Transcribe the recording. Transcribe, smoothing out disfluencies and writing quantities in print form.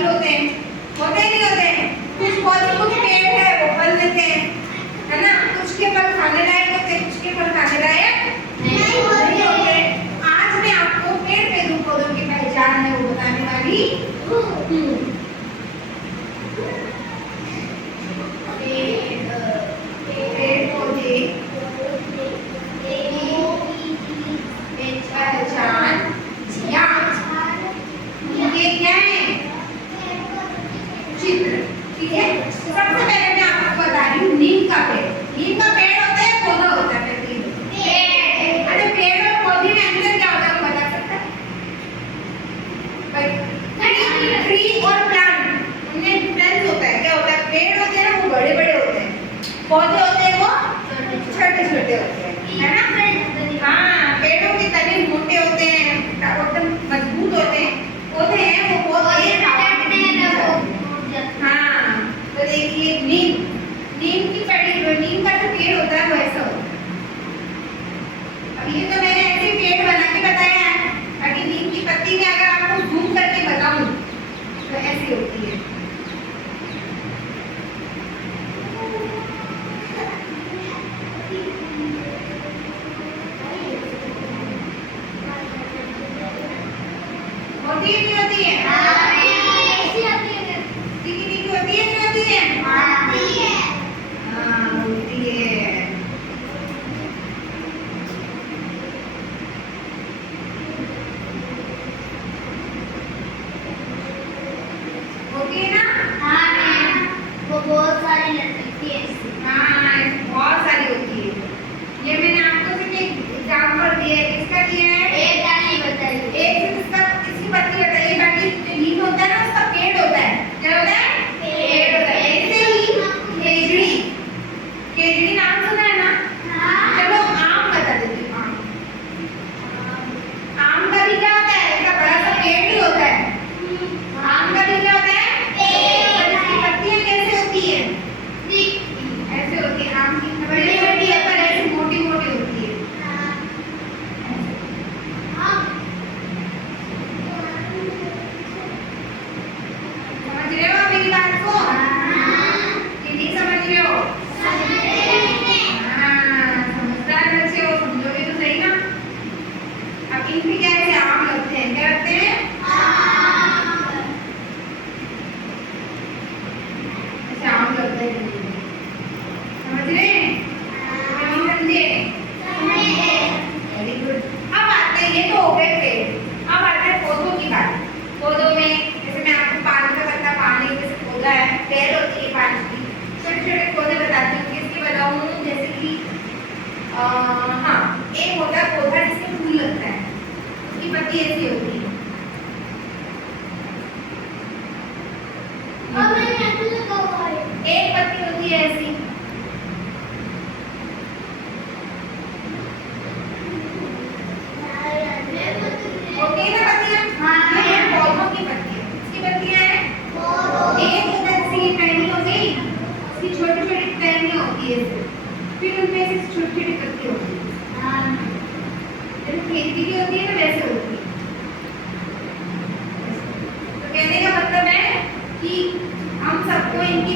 फल होते हैं, होते नहीं होते हैं? कुछ पौधे, कुछ पेड़ है वो फल देते हैं, है ना? कुछ के फल खाने लायक होते हैं, कुछ के फल खाने लायक नहीं होते। आज मैं आपको पेड़ पे पौधों की पहचान है वो बताने वाली हूँ। पेड़ पौधे पहचान या ये क्या है? चित्र, ठीक है? सबसे पहले मैं आपको बता रही हूँ नीम का पेड़। नीम का पेड़ होता है, पौधा होता है? पेड़। अरे पेड़ और पौधे में अंतर क्या होता है बता सकता है? ट्री और प्लांट उनमें डिफरेंस होता है। क्या होता है? पेड़ होते हैं ना वो बड़े बड़े होते हैं, पौधे होते हैं वो छोटे छोटे होते हैं, है ना? हाँ, पेड़ों के तने मोटे होते हैं, एकदम मजबूत होते हैं, पौधे हैं वो बहुत हाँ। तो देखिए नीम की पेड़, नीम का जो पेड़ होता है वो ऐसा होता है। अब ये तो मैंने ऐसे पेड़ बना के बताया है, ताकि नीम की पत्ती में अगर आपको जूम करके बताऊं तो ऐसी होती है। होती है नहीं होती है? ऐसी होती है, तीखी तीखी होती है नहीं होती है? होती है। हाँ होती है। होती है ना? हाँ वो बहुत सारी लगती है। हाँ बहुत सारी होती है। ये मैंने आपको सिर्फ एक एग्जाम्पल दिया है। किसका दिया है? एक डाली बताइए, एक सिर्फ इसका इसकी पत्ती बताइए। बाकी जो नीम होता है ना उसका पेड़ होता है। क्या होता है? पेड़ होता है। ऐसे ही केजड़ी, केजड़ी नाम सुना है ना? हाँ। चलो आम बता देती हूँ। आम का भी क्या होता है? इसका बड़ा सा पेड़ ही होता है। आम का भी क्या होता है? पेड़। इसकी पत्तियां कैसे होती है? ऐसे होती है। आम की बड़ी बड़ी है पर ऐसे मोटी मोटी होती है। समझ रहे हो मेरी बात को? कि नहीं समझ रहे हो? हाँ समझदार बच्चे हो, समझोगे तो सही ना। अब इनमें क्या ऐसे आम लगते हैं? क्या लगते हैं? ऐसे आम लगते हैं। समझ रहे हैं? नहीं समझे? Very good. अब आते हैं, ये तो हो गए पेड़। अब आते हैं पौधों की बात। पौधों में जैसे मैं आपको पानी का पत्ता, पानी जैसे पौधा है, पेड़ होती है पानी की, छोटे छोटे पौधे बताती हूँ। किसके बताऊँ? जैसे कि हाँ एक होता है पौधा जिसमें फूल लगता है, उसकी पत्ती ऐसी होती है। एक पत्ती होती है ऐसी, होती है ना पत्तियां? हाँ ये पौधों की पत्तियां, इसकी पत्तियां हैं एक जैसी टहनी हो गई, इसकी छोटी छोटी टहनियां होती है, फिर उनमें से छोटी छोटी पत्ती होती है। जैसे खेती की होती है ना वैसे होती है। तो कहने का मतलब है कि हम सबको इनकी